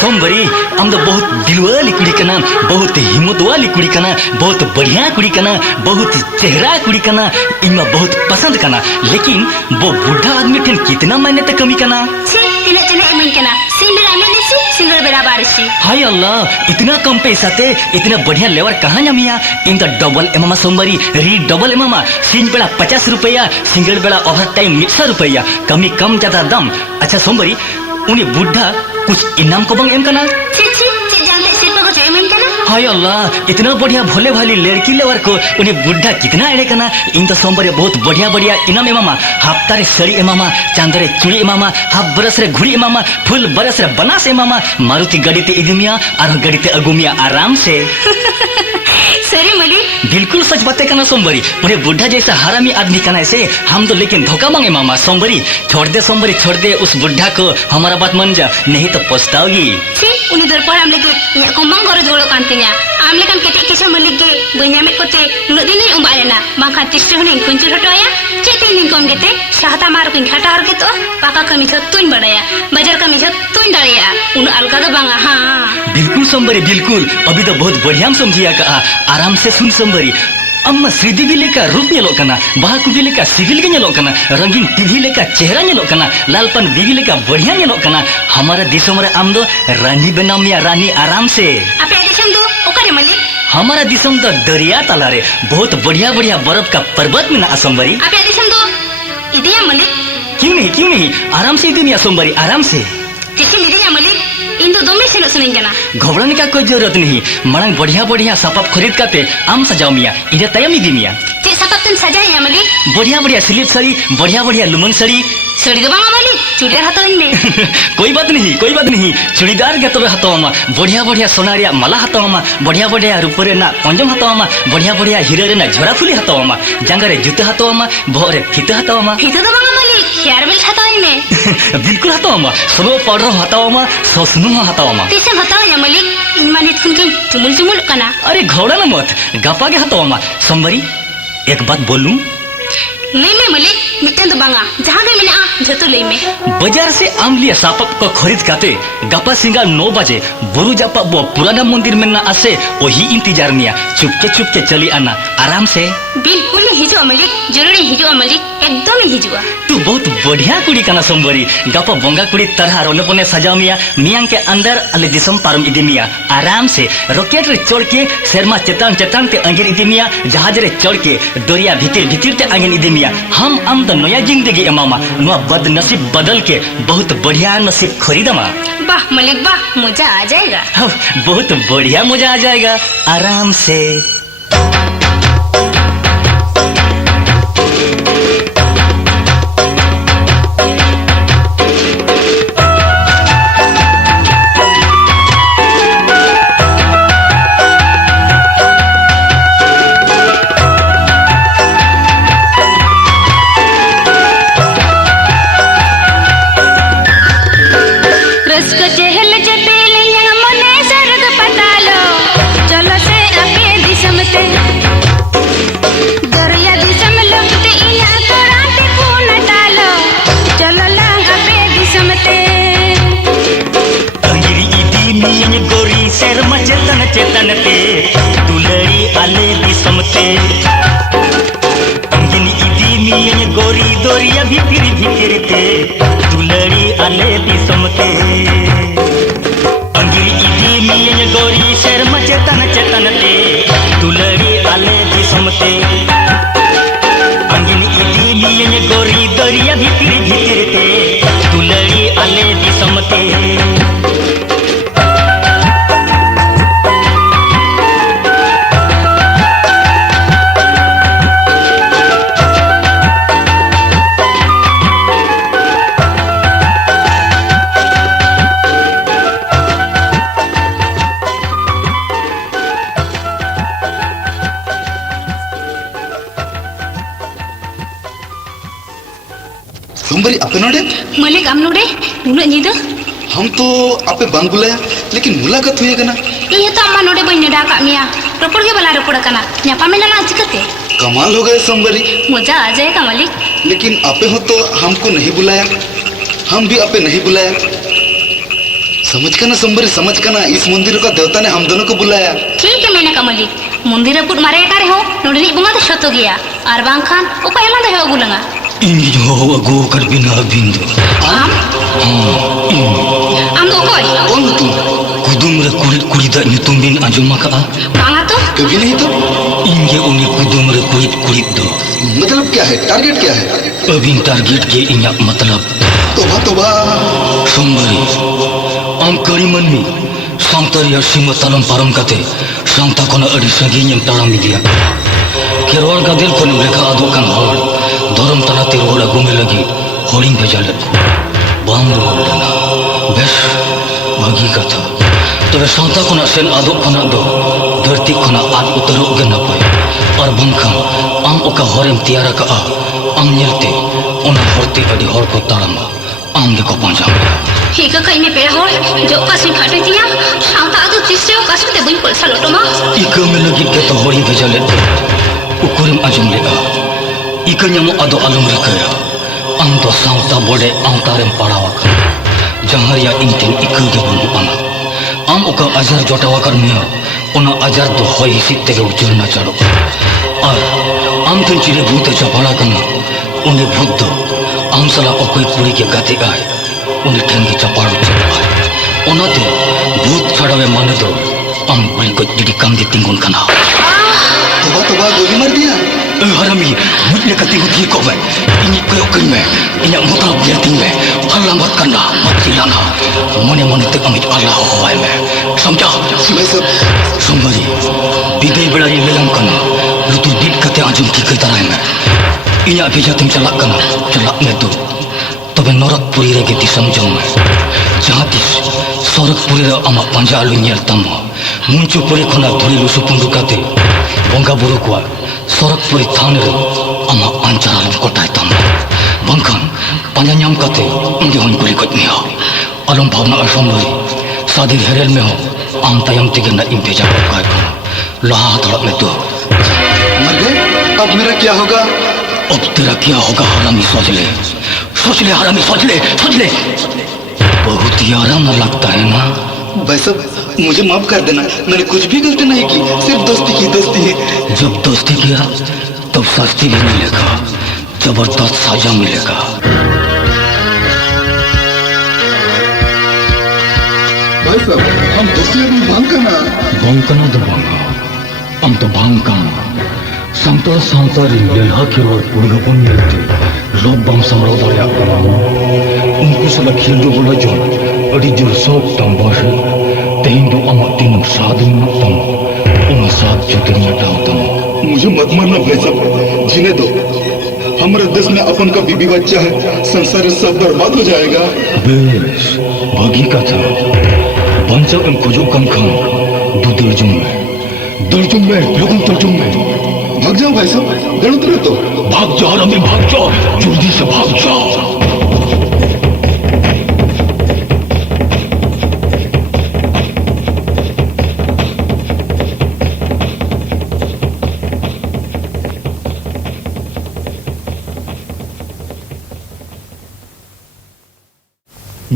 सोमवारी हम तो बहुत दिल वाली कुड़ी कना, बहुत हिम्मत वाली कुड़ी कना, बहुत बढ़िया कुड़ी कना, बहुत चेहरा कुड़ी कना, इनमें बहुत पसंद कना। लेकिन वो बुढ़ा आदमी ठन कितना महीने तक कमी कना। सिंगल बराबर से। हाय अल्लाह, इतना कम पैसा ते इतना बढ़िया लेवर कहाँ जमिया। इन तो डबल एमामा सोमवारी री डबल एमामा सिंग बेड़ा 50 रुपया, सिंगल बेड़ा ओवर टाइम 100 रुपया, कमी कम ज्यादा दम। अच्छा सोमवारी उन्हें बुढ़ा कुछ इनाम को बंग एम कना। हाय अल्लाह, इतना बढ़िया भोले भाली लड़की लेवर को उन्हें बुढ़ा कितना एड़े कना। इन तो सोमवारी बहुत बढ़िया बढ़िया इनाम एमामा, हाफ्तारे सड़ी एमामा, चांदरे चूड़ी एमामा, हाफ बरस रे घुड़ी एमामा, फुल बरस रे बनास एमामा, मारुति गाड़ी ते इदमिया और गाड़ी ते अगुमिया आराम से। सरी मलिक बिल्कुल सच बातें करना सोमवारी। उन्हें बुढ़ा जैसा हरामी आदमी करना ऐसे हम तो लेकिन धोखा मांगे मामा। सोमवारी छोड़ दे, सोमवारी छोड़ दे उस बुढ़ा को, हमारा बात मान जा, नहीं तो पछताओगी। उन्हें दर पर हम लेके को मंगोर जोड़ो कांतिया आम लेकन केटे केचे मलिक के बन्यामित कोते नदीने उम्बालेना माखा तिस्टे हुने कुंचुर हटवाया चेते दिन कम गेते साहता मार किन खटा हर के तो पाका कमी छ तुन बड़ाया बाजार कमी छ तुन दड़िया उन अलका तो बांगा। हां बिल्कुल सोमवारी बिल्कुल, अभी तो बहुत बढ़िया समझिया का। आराम से सुन सोमवारी, अम्मा श्रीदेवी लेका रूप नेलो कना, बाहा कुबी लेका सिविल के नेलो कना, रंगीन टीवी लेका चेहरा नेलो कना, लालपन बीवी लेका बढ़िया नेलो कना। हमारा दिसम रे आम दो रानी बनाम या रानी आराम से। आपे दिसम दो ओकरे मलिक हमारा दिसम तो दरिया ताला रे बहुत बढ़िया बढ़िया बर्फ का पर्वत में ना सोमवारी। आपे दिसम दो इदिया मलिक क्यों नहीं आराम से इदिया सोमवारी आराम से। तिसिन इदिया मलिक इन दो दोमे से सुनें जना। घबराने का कोई जरूरत नहीं, मरंग बढ़िया बढ़िया सपाप खरीद करते आम सजाओ मिया, इधर तयम ही दी मिया। ते सपाप तुम सजाए या मलिक बढ़िया बढ़िया स्लीप साड़ी, बढ़िया बढ़िया लुमंग साड़ी। साड़ी तो बांगा मलिक चूड़ियार हाथों में। कोई बात नहीं, चूड़ीदार के तो हाथों में बढ़िया बढ़िया सोनारिया माला हाथों में, बढ़िया बढ़िया रूपरे ना पंजम हाथों में, बढ़िया बढ़िया हीरे ना झोरा फुली हाथों में, जांगरे जूते हाथों में, भोरे फीते हाथों में। फीते तो बांगा मलिक हेयर बेल्ट हाथों में। बिल्कुल हाथों में, सरो पाउडर हाथों में, सोसनु हाथों में। तिसे हाथों या मलिक इन मानित खुन के चुमुल चुमुल कना। अरे घोड़ा ना मत, गपा के हाथों में। सोमवारी एक बात बोलूं नहीं में मलिक मिटन तो बांगा जहाँ भी मैंने आ जतो लई में। बाजार से आम लिया सापप को खरीद काते गपा सिंगा 9 बजे बुरु जापा वो पुराना मंदिर में ना आसे वही इंतजार निया चुपके चली आना आराम से। बिल्कुल हिजो मलिक, जरूरी हिजो मलिक, एकदम ही हिजुआ। तू बहुत बढ़िया कुड़ी काना सोमवारी, गपा बंगा कुड़ी तरह रोने पोने सजाओ मिया, मियांग के अंदर अले दिसम पारम इदी मिया आराम से। रॉकेट रे चढ़ के शर्मा चेतान ते अंगेर इदी मिया, जहाज रे चढ़ के दरिया भीतर ते अंगेर इदी मिया। हम आम तो नया जिंदगी एमामा, नुआ बदनसीब बदल के बहुत बढ़िया नसीब खरीदमा। वाह मलिक वाह, मजा आ जाएगा। बहुत बढ़िया मजा आ जाएगा आराम से। चेतन ते दुलड़ी आले दिसमते अंगिन इदी मियन गोरी दोरिया भीतर ते दुलड़ी आले दिसमते अंगिन इदी मियन गोरी शर्म चेतन ते दुलड़ी आले दिसमते अंगिन इदी मियन गोरी दोरिया भीतर ते दुलड़ी आले दिसमते। सोमवारी आपे नोडे मलिक आम नोडे नुना निदा हम तो आपे बांग बुलाया लेकिन मुलाकात हुए कना ये तो अम्मा नोडे बन नेडा का मिया रोपड़ के बला रोपड़ कना न्यापा में ना चिकते कमाल हो गए सोमवारी। मजा आ जाएगा मलिक। लेकिन आपे हो तो हमको नहीं बुलाया। हम भी आपे नहीं बुलाया। समझ का ना संबरी, समझ का ना, इस मंदिर का देवता ने हम दोनों को बुलाया। ठीक है मैंने कमली मंदिर पुट मारे का रहो नोडनी बुंगा तो शतो गया और बांखान ओका एला दे हो गुलंगा इन जो अगो कर बिना बिंदु आम आम दो कोई कौन हो तुम? कुदुम रे कुड़ी कुड़ी दा nyutum bin anjum maka बांगा तो कभी नहीं तो। inge uni kudum re kulit kulit do मतलब क्या है, टारगेट क्या है? abin target ke inyak matlab तोबा तोबा। sombari am kariman mi sangtaria sima talam param kate sangta kona adi saginya talam dia kerwal gadel kon mereka adukan hor dorom tana tirwala gume lagi horing bejalet bang rolena bes bagi kata तबे Santa कोना सेन आदो कोना दो धरती कोना आद उतरो गे नपाय और बंखा आम ओका हरेम तियारा का आम नेलते ओना हरते अडी हर को ताड़मा आम गे को पांजा ठीक है कहीं में पेड़ हो जो कासी फाटे दिया सांता आदो तिसे ओ कासी ते बुई पलसा लोटमा इका में लगी के तो हरी भेजले उकुरिम आजम लेगा इका न्यामो आदो आलम रिकया आम तो सांता बोडे आंतारेम पड़ावा जहारिया इंटेन इका गे बनु आना आम ओका अजार जोटावा कर मिया ओना अजार तो होई हिसित तेगे उचरना चढ़ो और आम तुम चिरे भूते चपड़ा करना उन्हें भूत दो आम सला ओकोई पुरी के गाते आए उन्हें ठेंगे चपाड़ चढ़ो ओना ते भूत छड़ावे माने दो आम पुरी को जिडी काम दी तिंगुन कना तोबा तोबा, गोली मार दिया। हरामी मुझे कति होती को मैं इन्हीं को योकन में इन्हें मतलब जल्दी में अल्लाह मत करना मत चिल्लाना मने मने तक अमित अल्लाह होवाए में समझा मैं सब सोमवारी बिगई बड़ा ये लेलम करना लुतु बीट कते आजुम की कई तरह में इन्हें भेजा तुम चला करना चला में तो तबे नरकपुरी रे के दिसम जाऊं मैं जहाँ दिस सरकपुरी रे अमा पंजा आलू नियल तम्मा मुंचु पुरी खुना धुरी लुसु पुंडु काते बंगा बुरु कुआ सरकपुरी थाने रे अमा अंचरालम कोटाय तम्मा बंखान पंजा न्याम काते इंगे होन कुली कोट निया अलम भावना असंभवी सादी हेरेल में हो आम तायम तिगे न इम भेजा काय को लहा तड़प में तो मर गए, अब मेरा क्या होगा? अब तेरा क्या होगा हरामी सोच ले हरामी सोच ले बहुत ही आराम लगता है ना भाई साहब मुझे माफ कर देना, मैंने कुछ भी गलती नहीं की, सिर्फ दोस्ती की, दोस्ती है। जब दोस्ती किया तब सस्ती भी मिलेगा, जबरदस्त सजा मिलेगा। भाई साहब हम दोस्ती अभी भांगकना दो भांगा हम तो भांगकना सांता लेल्हा की रोड पुड़गपन येते लोग बम समरो दरिया उनको सला खिल दो बोला जो अड़ी जोर सोक तंबाश तें दो अमतिन साधु तम उन साथ जुतन मटाओ तम मुझे मत मारना भाई साहब, जीने दो। हमारे देश में अपन का बीबी बच्चा है, संसार सब बर्बाद हो जाएगा। बेस भागी का था बंचा उनको जो कम खान दो दर्जुम में लोगों दर्जुम में भाग जाओ भाई साहब, गणतंत्र तो भाग जाओ रमी, भाग जाओ जल्दी से भाग जाओ।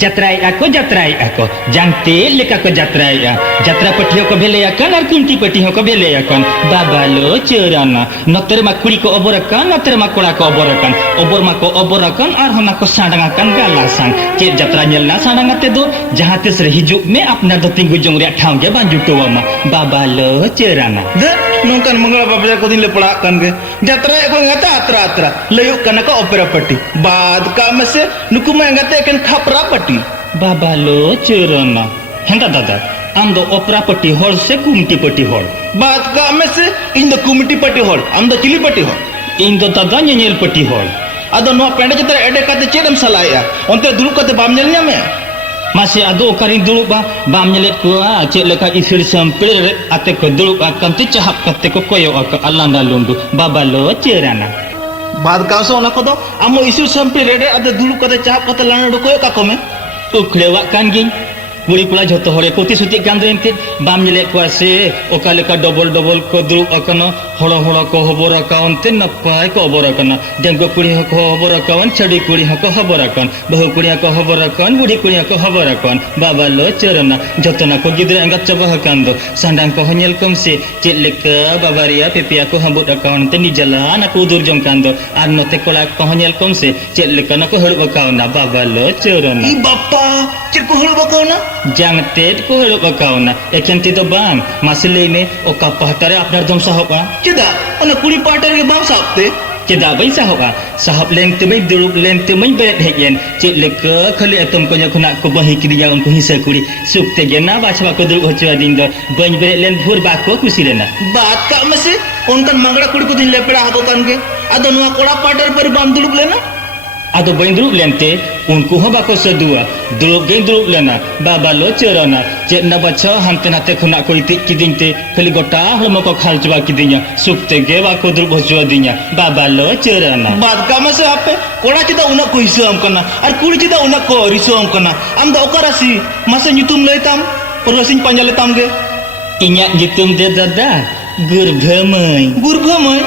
जत्राई ako jangte leka ko jatrai jatra patio ko bele akan ar kunti patio ko bele akan babalo cerana notere makuri ko oborakan notere makura ko oborakan obor mako oborakan ar hona ko sandangakan galasan ke jatra nyelna sandangate do jahan tis re hijuk me apna do tinggu jong ria thang ge banju to ma babalo cerana de nongkan mangala babja ko din le palakan ge jatra ko ngata atra layuk kana ko opera pati bad ka mase nuku mangate ken khapra pati babalo cerana henda dada am do opera pati hol se kumti pati hol bad ka mase in the committee pati hol am the chili pati hol in do dada nyel pati hol ado no pende jatra ede kate chedam salaya onte dulu kate bam nyel nyame masih ado karin dulu bam nyelet ko cek leka isil sampil ate ko dulu akan ti cahap kate ko koyo ak alanda lundu babalo cerana bad ka so na ko do amo isil sampil ede ade dulu kate chahap kate lana do koyo ka kome uklewa kan ging कुड़ी कुड़ा झोतो हरे कोती सुती कांदो एंते balm नेले को से ओका लेका डबल डबल को दुरुब अकनो हड़ो हड़ो को हबर अकाउंटे नपाय को हबर अकनो डेंगो कुड़ी को हबर अकाउंट छड़ी कुड़ी को हबर अकन बहु कुड़ी को हबर अकन बुढ़ी कुड़ी को हबर अकन बाबा लो चरना झोतना को गिद्रा एंगात चबा हकांदो सांडांग को हनेल कम से चेक लेका बाबारिया पेपिया को हबुट अकाउंटे निजला ना को दुर जम कांदो आर नते कोला को हनेल कम से चेक लेका ना को हड़ब अकाउंट बाबा लो चरना ई बापा चेक को हड़ बकाओ ना jangan ko helo bakauna eken tito bang masile me o kapatare apnar dom sahoba चेदा ओना कुड़ी पाटर के बाप साहब keda bai sahoba sahab lente bai durup lente mai beret hegen cik leka khali atom ko nyakuna ko bahi kidiya unku hisa kuri sukte gena bachwa ko durup hochwa dindo bany beret len bhur ba ko kusirena बात का मसे उनकन मंगड़ा कुड़ी को दिन ले पेड़ा हको कान के अदो नुआ कोड़ा पाटर पर बाम दुलुप लेना ado bain durup lente unku ho bako sedua durup gen durup lena baba lo cerana cek na baca hante nate khuna ko itik kidinte khali gota hlmo ko khal chwa kidinya sukte ge bako durup hochwa dinya baba lo cerana बात का मसे आपे कोड़ा चिदा उना को हिसो हम करना और कुड़ी चिदा उना को रिसो हम करना हम दा ओकरासी मसे nyutum leitam perlusin panjal letam ge ingat gitum de dada gurbhamai गुरभमय